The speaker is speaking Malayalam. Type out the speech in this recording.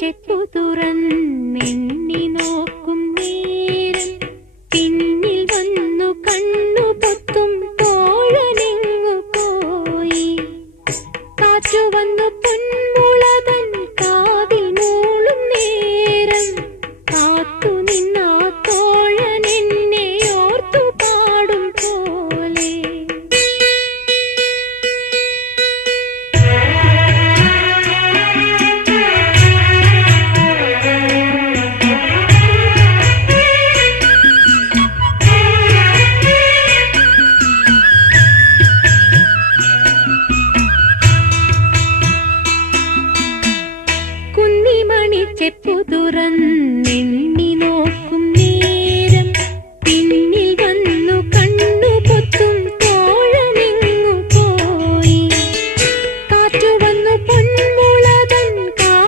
ചെപ്പു തുറന്നെണ്ണി നോക്കും നേരം. പിന്നിൽ വന്നു കണ്ണു പൊത്തും തോഴനെങ്ങു പോയി? കാറ്റു വന്നു പൊന്മുളതൻ കുന്നിമണി ചെപ്പു തുറന്നെണ്ണി നോക്കും